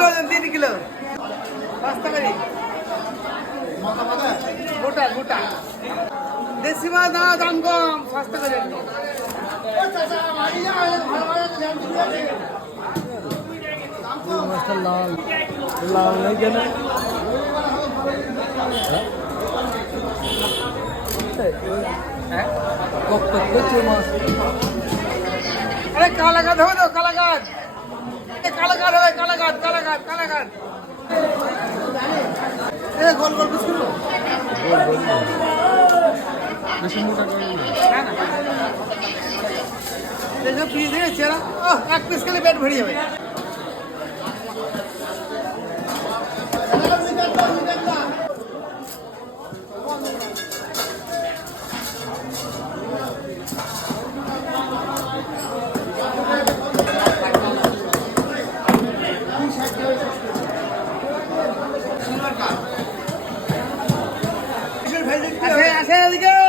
kilo ওজন 3 kilo 5 টাকা গোটা গোটা দেশি মাছ দাম কম সস্তা করে মাছটা লাল লাল নেই কেন মাছ আরে কালাকাত হবে তো কালাকাত কালাকাত হবে কালাকাত কালাকাত কালাকাত গোল গোল বিস্কুট বেশি মোটা করে না দেখো পিস দিয়েছে না এক পিস খেলে পেট ভরে যাবে আসে আসে এদিকে